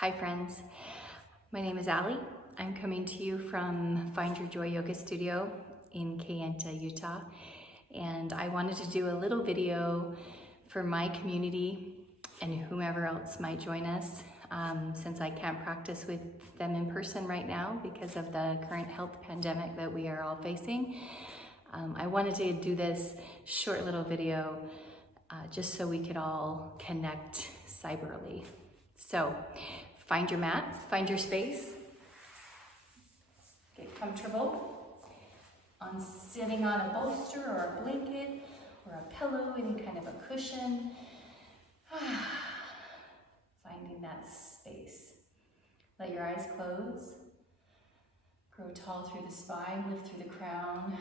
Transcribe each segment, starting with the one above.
Hi friends, my name is Allie. I'm coming to you from Find Your Joy Yoga Studio in Kayenta, Utah. And I wanted to do a little video for my community and whomever else might join us, since I can't practice with them in person right now because of the current health pandemic that we are all facing. I wanted to do this short little video just so we could all connect cyberly. So find your mat, find your space, get comfortable on sitting on a bolster or a blanket or a pillow, any kind of a cushion. Finding that space. Let your eyes close. Grow tall through the spine, lift through the crown.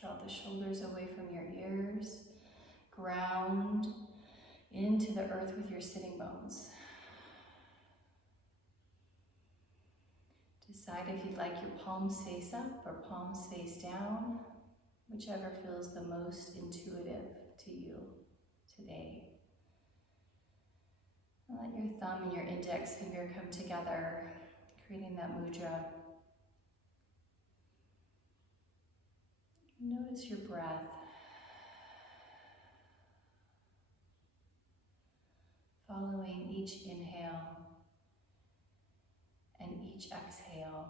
Draw the shoulders away from your ears. Ground into the earth with your sitting bones. Decide if you'd like your palms face up or palms face down, whichever feels the most intuitive to you today. And let your thumb and your index finger come together, creating that mudra. Notice your breath. Following each inhale and each exhale,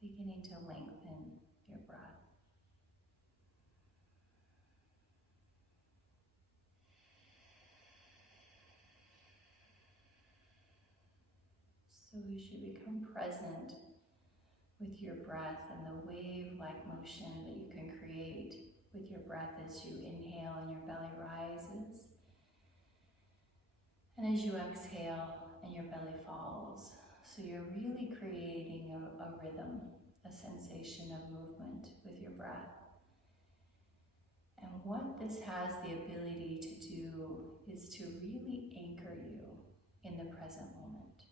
beginning to lengthen your breath. So you should become present with your breath and the wave-like motion that you can create with your breath as you inhale and your belly rises. And as you exhale and your belly falls. So you're really creating a rhythm, a sensation of movement with your breath. And what this has the ability to do is to really anchor you in the present moment.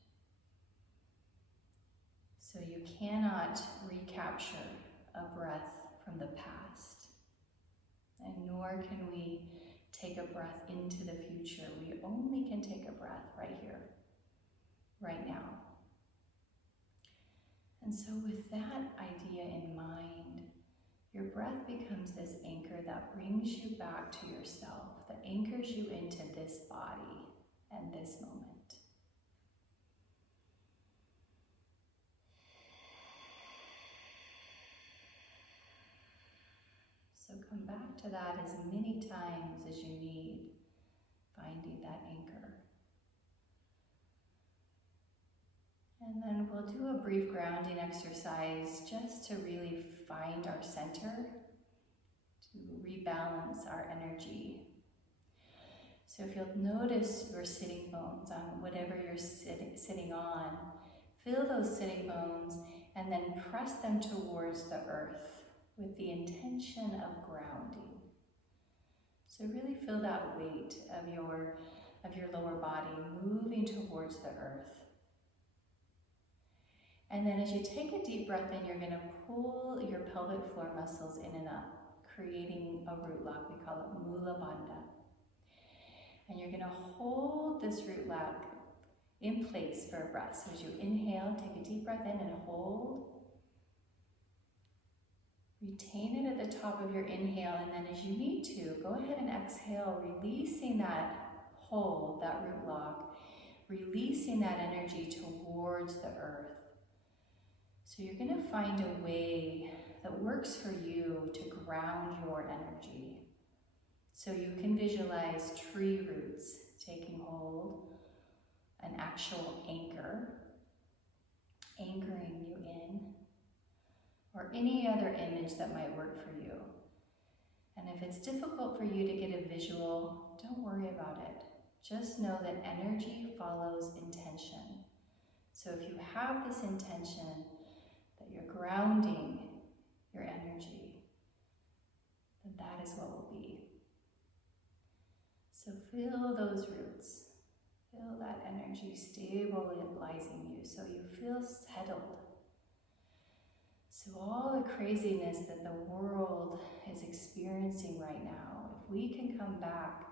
So you cannot recapture a breath from the past, and nor can we take a breath into the future. We only can take a breath right here, right now. And so with that idea in mind, your breath becomes this anchor that brings you back to yourself, that anchors you into this body and this moment. So come back to that as many times as you need, finding that anchor. And then we'll do a brief grounding exercise just to really find our center, to rebalance our energy. So if you'll notice your sitting bones on whatever you're sitting on, feel those sitting bones and then press them towards the earth with the intention of grounding. So really feel that weight of your lower body moving towards the earth. And then as you take a deep breath in, you're going to pull your pelvic floor muscles in and up, creating a root lock. We call it Mula Bandha. And you're going to hold this root lock in place for a breath. So as you inhale, take a deep breath in and hold. Retain it at the top of your inhale, and then as you need to, go ahead and exhale, releasing that hold, that root lock, releasing that energy towards the earth. So you're going to find a way that works for you to ground your energy. So you can visualize tree roots taking hold, an actual anchor, anchoring you in, or any other image that might work for you. And if it's difficult for you to get a visual, don't worry about it. Just know that energy follows intention. So if you have this intention that you're grounding your energy, then that is what will be. So feel those roots. Feel that energy stabilizing you so you feel settled. So all the craziness that the world is experiencing right now, if we can come back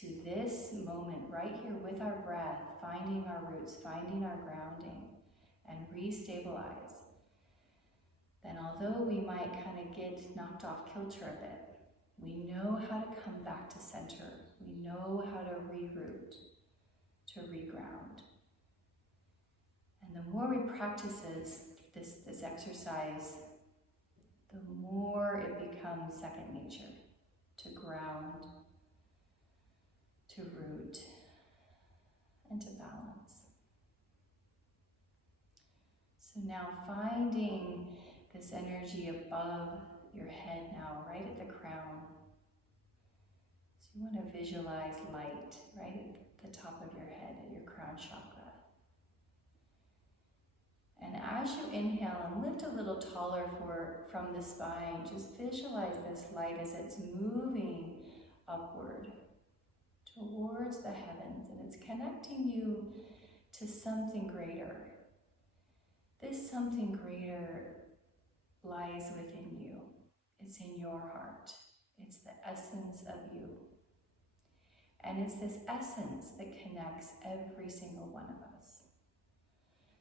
to this moment right here with our breath, finding our roots, finding our grounding, and re-stabilize, then although we might kind of get knocked off kilter a bit, we know how to come back to center. We know how to reroot, to reground. And the more we practice this exercise, the more it becomes second nature, to ground, to root, and to balance. So now finding this energy above your head now, right at the crown. So you want to visualize light right at the top of your head, at your crown chakra. And as you inhale and lift a little taller from the spine, just visualize this light as it's moving upward towards the heavens, and it's connecting you to something greater. This something greater lies within you. It's in your heart. It's the essence of you. And it's this essence that connects every single one of us.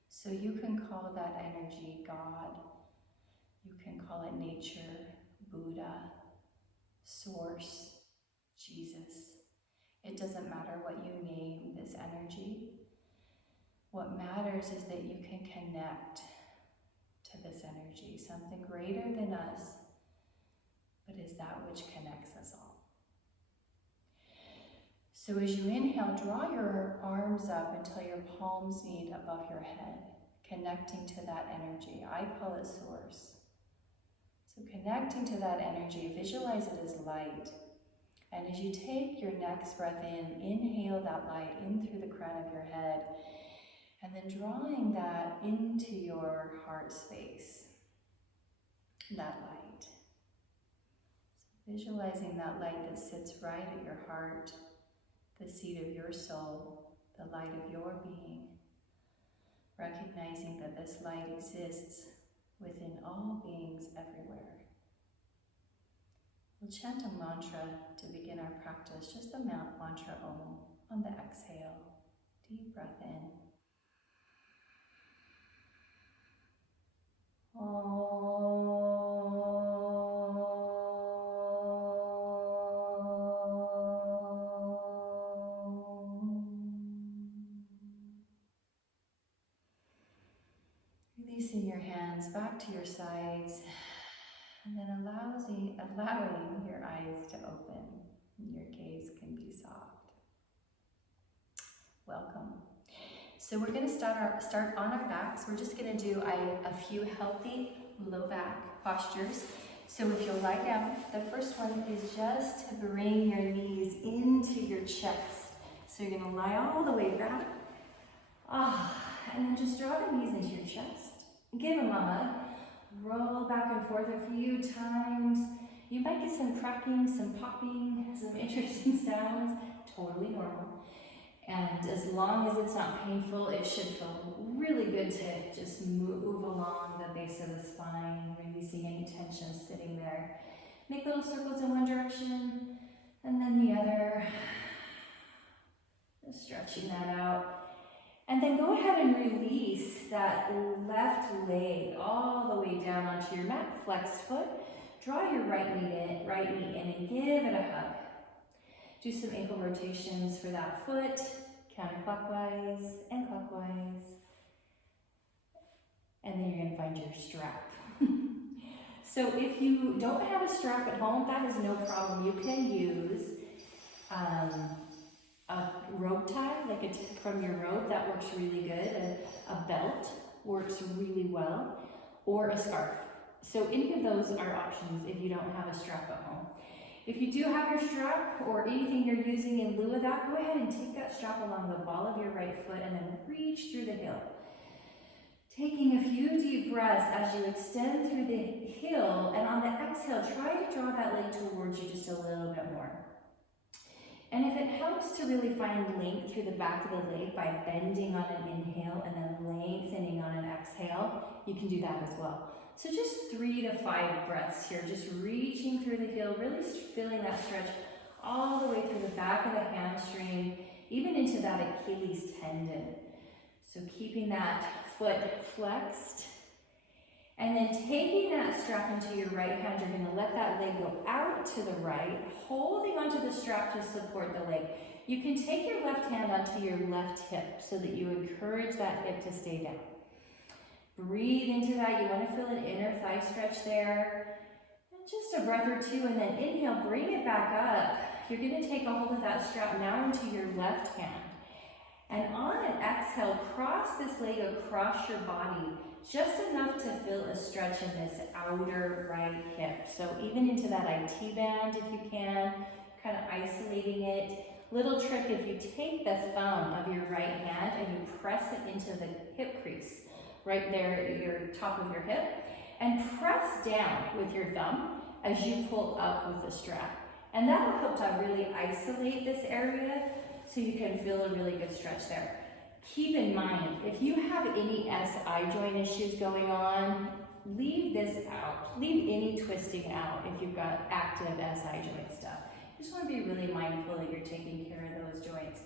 So you can call that energy God. You can call it nature, Buddha, Source, Jesus. It doesn't matter what you name this energy. What matters is that you can connect to this energy, something greater than us, but is that which connects us all. So as you inhale, draw your arms up until your palms meet above your head, connecting to that energy. I call it Source. So connecting to that energy, visualize it as light. And as you take your next breath in, inhale that light in through the crown of your head, and then drawing that into your heart space, that light. So visualizing that light that sits right at your heart, the seat of your soul, the light of your being, recognizing that this light exists within all beings everywhere. We'll chant a mantra to begin our practice, just the mantra Om on the exhale. Deep breath in. Releasing your hands back to your sides, and then allowing your eyes to open, and your gaze can be soft. Welcome. So we're going to start on our backs. We're just going to do a few healthy low back postures. So if you'll lie down, the first one is just to bring your knees into your chest. So you're going to lie all the way back. And then just draw the knees into your chest. Give them a roll back and forth a few times. You might get some cracking, some popping, some interesting sounds. Totally normal. And as long as it's not painful, it should feel really good to just move along the base of the spine, releasing any tension sitting there. Make little circles in one direction, and then the other. Just stretching that out. And then go ahead and release that left leg all the way down onto your mat, flexed foot. Draw your right knee in and give it a hug. Do some ankle rotations for that foot, counterclockwise and clockwise. And then you're going to find your strap. So if you don't have a strap at home, that is no problem. You can use a rope tie, like a tip from your rope. That works really good. A belt works really well, or a scarf. So any of those are options if you don't have a strap at home. If you do have your strap or anything you're using in lieu of that, go ahead and take that strap along the ball of your right foot and then reach through the heel. Taking a few deep breaths as you extend through the heel, and on the exhale, try to draw that leg towards you just a little bit more. And if it helps to really find length through the back of the leg by bending on an inhale and then lengthening on an exhale, you can do that as well. So just 3 to 5 breaths here, just reaching through the heel, really feeling that stretch all the way through the back of the hamstring into that Achilles tendon. So keeping that foot flexed. And then taking that strap into your right hand, you're going to let that leg go out to the right, holding onto the strap to support the leg. You can take your left hand onto your left hip so that you encourage that hip to stay down. Breathe into that. You want to feel an inner thigh stretch there. And just a breath or two, and then inhale, bring it back up. You're going to take a hold of that strap now into your left hand. And on an exhale, cross this leg across your body, just enough to feel a stretch in this outer right hip. So even into that IT band if you can, kind of isolating it. Little trick, if you take the thumb of your right hand and you press it into the hip crease, right there at your top of your hip, and press down with your thumb as you pull up with the strap. And that will help to really isolate this area so you can feel a really good stretch there. Keep in mind, if you have any SI joint issues going on, leave this out. Leave any twisting out if you've got active SI joint stuff. You just want to be really mindful that you're taking care of those joints.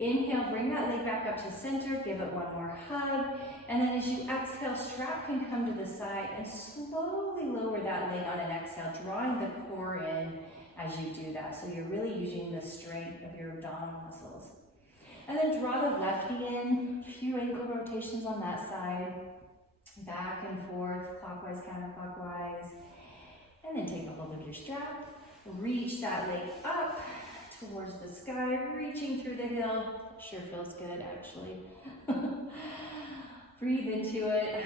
Inhale, bring that leg back up to center, give it one more hug, and then as you exhale, strap can come to the side and slowly lower that leg on an exhale, drawing the core in as you do that. So you're really using the strength of your abdominal muscles. And then draw the left knee in, a few ankle rotations on that side, back and forth, clockwise, counterclockwise. And then take a hold of your strap, reach that leg up towards the sky, reaching through the hill. Sure feels good, actually. Breathe into it.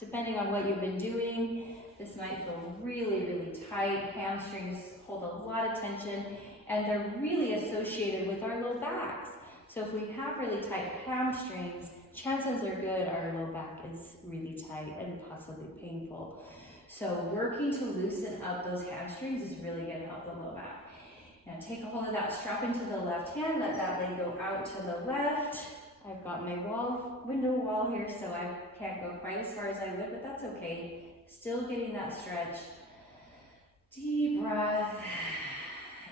Depending on what you've been doing, this might feel really, really tight. Hamstrings hold a lot of tension, and they're really associated with our low backs. So if we have really tight hamstrings, chances are good our low back is really tight and possibly painful. So working to loosen up those hamstrings is really going to help the low back. Now take a hold of that strap into the left hand, let that leg go out to the left. I've got my window wall here, so I can't go quite as far as I would, but that's okay. Still getting that stretch. Deep breath.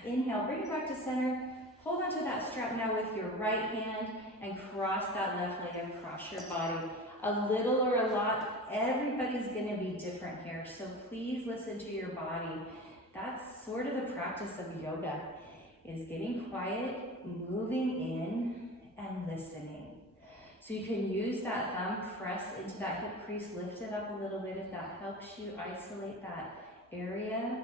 Inhale, bring it back to center. Hold onto that strap now with your right hand and cross that left leg across your body. A little or a lot, everybody's going to be different here, so please listen to your body. That's sort of the practice of yoga, is getting quiet, moving in, and listening. So you can use that thumb, press into that hip crease, lift it up a little bit if that helps you isolate that area.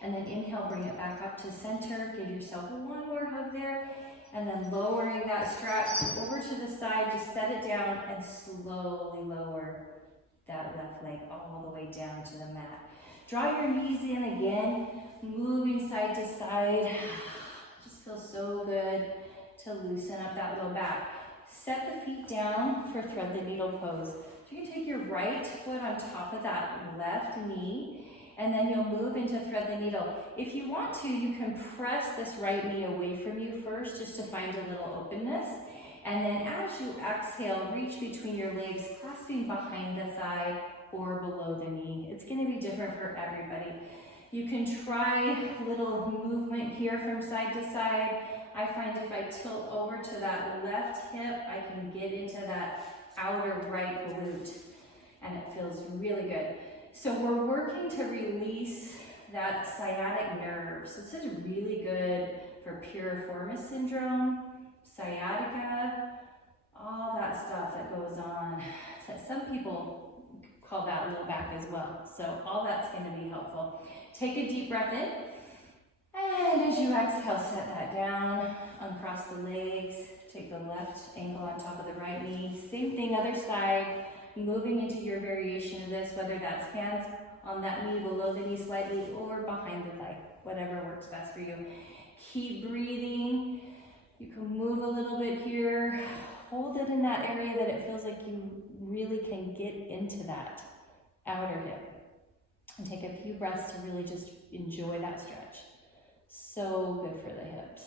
And then inhale, bring it back up to center. Give yourself one more hug there. And then lowering that strap over to the side, just set it down and slowly lower that left leg all the way down to the mat. Draw your knees in again, moving side to side. Just feels so good to loosen up that low back. Set the feet down for thread the needle pose. So you can take your right foot on top of that left knee, and then you'll move into thread the needle. If you want to, you can press this right knee away from you first, just to find a little openness. And then as you exhale, reach between your legs, clasping behind the thigh or below the knee. It's going to be different for everybody. You can try a little movement here from side to side. I find if I tilt over to that left hip, I can get into that outer right glute, and it feels really good. So we're working to release that sciatic nerve. So this is really good for piriformis syndrome, sciatica, all that stuff that goes on. So some people call that low back as well. So all that's going to be helpful. Take a deep breath in. And as you exhale, set that down, uncross the legs, take the left ankle on top of the right knee. Same thing, other side, moving into your variation of this, whether that's hands on that knee, below the knee slightly, or behind the leg, whatever works best for you. Keep breathing. You can move a little bit here. Hold it in that area that it feels like you really can get into that outer hip. And take a few breaths to really just enjoy that stretch. So good for the hips.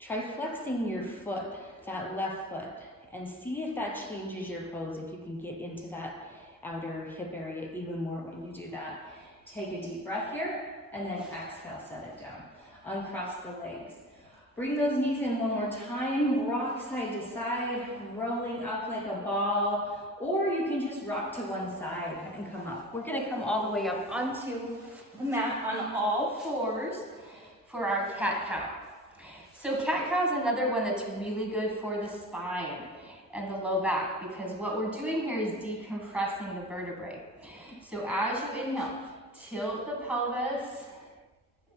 Try flexing your foot, that left foot, and see if that changes your pose, if you can get into that outer hip area even more when you do that. Take a deep breath here, and then exhale, set it down. uncross the legs. Bring those knees in one more time, rock side to side, rolling up like a ball, or you can just rock to one side and come up. We're gonna come all the way up onto the mat on all fours for our cat-cow. So cat-cow is another one that's really good for the spine and the low back, because what we're doing here is decompressing the vertebrae. So as you inhale, tilt the pelvis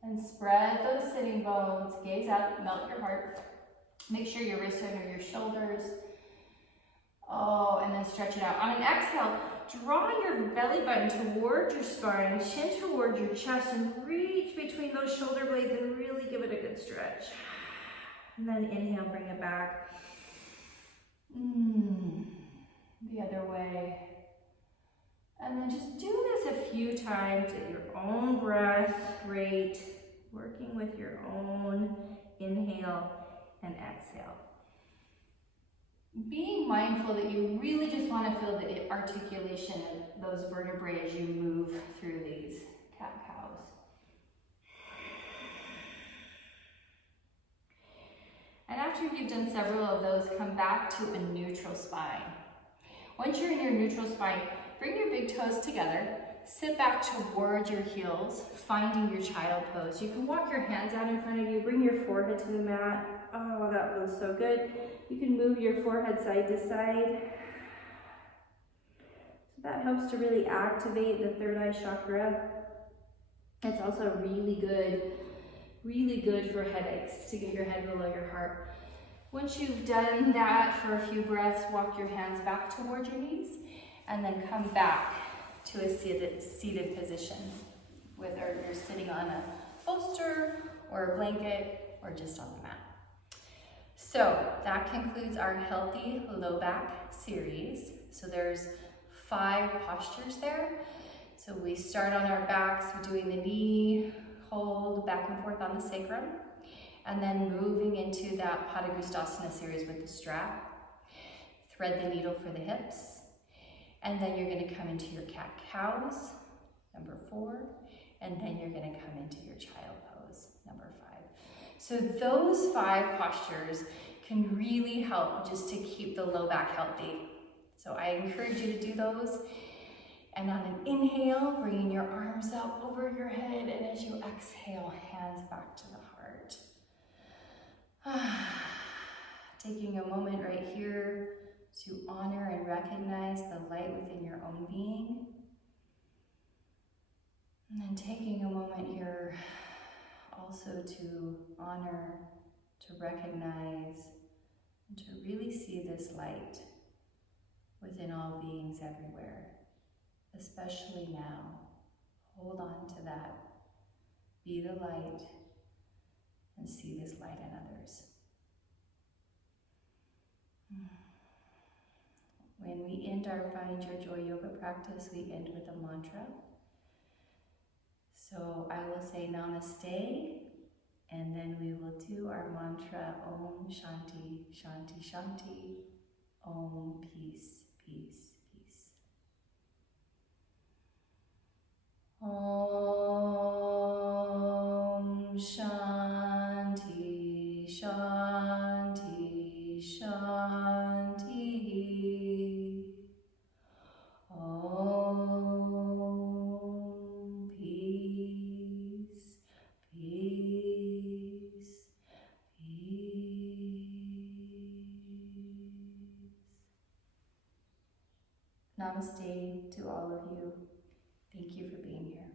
and spread those sitting bones, gaze up, melt your heart. Make sure your wrists are under your shoulders. Oh, and then stretch it out. On an exhale, draw your belly button towards your spine, chin towards your chest, and reach between those shoulder blades and really give it a good stretch. And then inhale, bring it back. The other way. And then just do this a few times at your own breath rate, working with your own inhale and exhale. Being mindful that you really just want to feel the articulation of those vertebrae as you move through these cat-cows. And after you've done several of those, come back to a neutral spine. Once you're in your neutral spine, bring your big toes together, sit back towards your heels, finding your child pose. You can walk your hands out in front of you, bring your forehead to the mat. Oh, that feels so good. You can move your forehead side to side. So that helps to really activate the third eye chakra. It's also really good for headaches, to get your head below your heart. Once you've done that for a few breaths, walk your hands back towards your knees, and then come back to a seated position, whether you're sitting on a bolster or a blanket or just on the mat. So that concludes our healthy low back series. So there's 5 postures there. So we start on our backs, doing the knee hold back and forth on the sacrum, and then moving into that Padangusthasana series with the strap. Thread the needle for the hips. And then you're gonna come into your cat-cows, number 4, and then you're gonna come into your child pose, number 5. So those 5 postures can really help just to keep the low back healthy. So I encourage you to do those. And on an inhale, bringing your arms up over your head, and as you exhale, hands back to the heart. Taking a moment right here to honor and recognize the light within your own being. And then taking a moment here also to honor, to recognize, and to really see this light within all beings everywhere, especially now. Hold on to that. Be the light and see this light in others. When we end our Find Your Joy yoga practice, we end with a mantra. So I will say Namaste, and then we will do our mantra Om Shanti, Shanti, Shanti, Om Peace, Peace, Peace. Om Shanti, Shanti, Shanti. Om Peace, Peace, Peace. Namaste to all of you. Thank you for being here.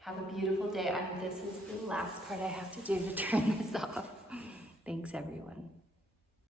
Have a beautiful day. This is the last part I have to do to turn this off. Thanks, everyone.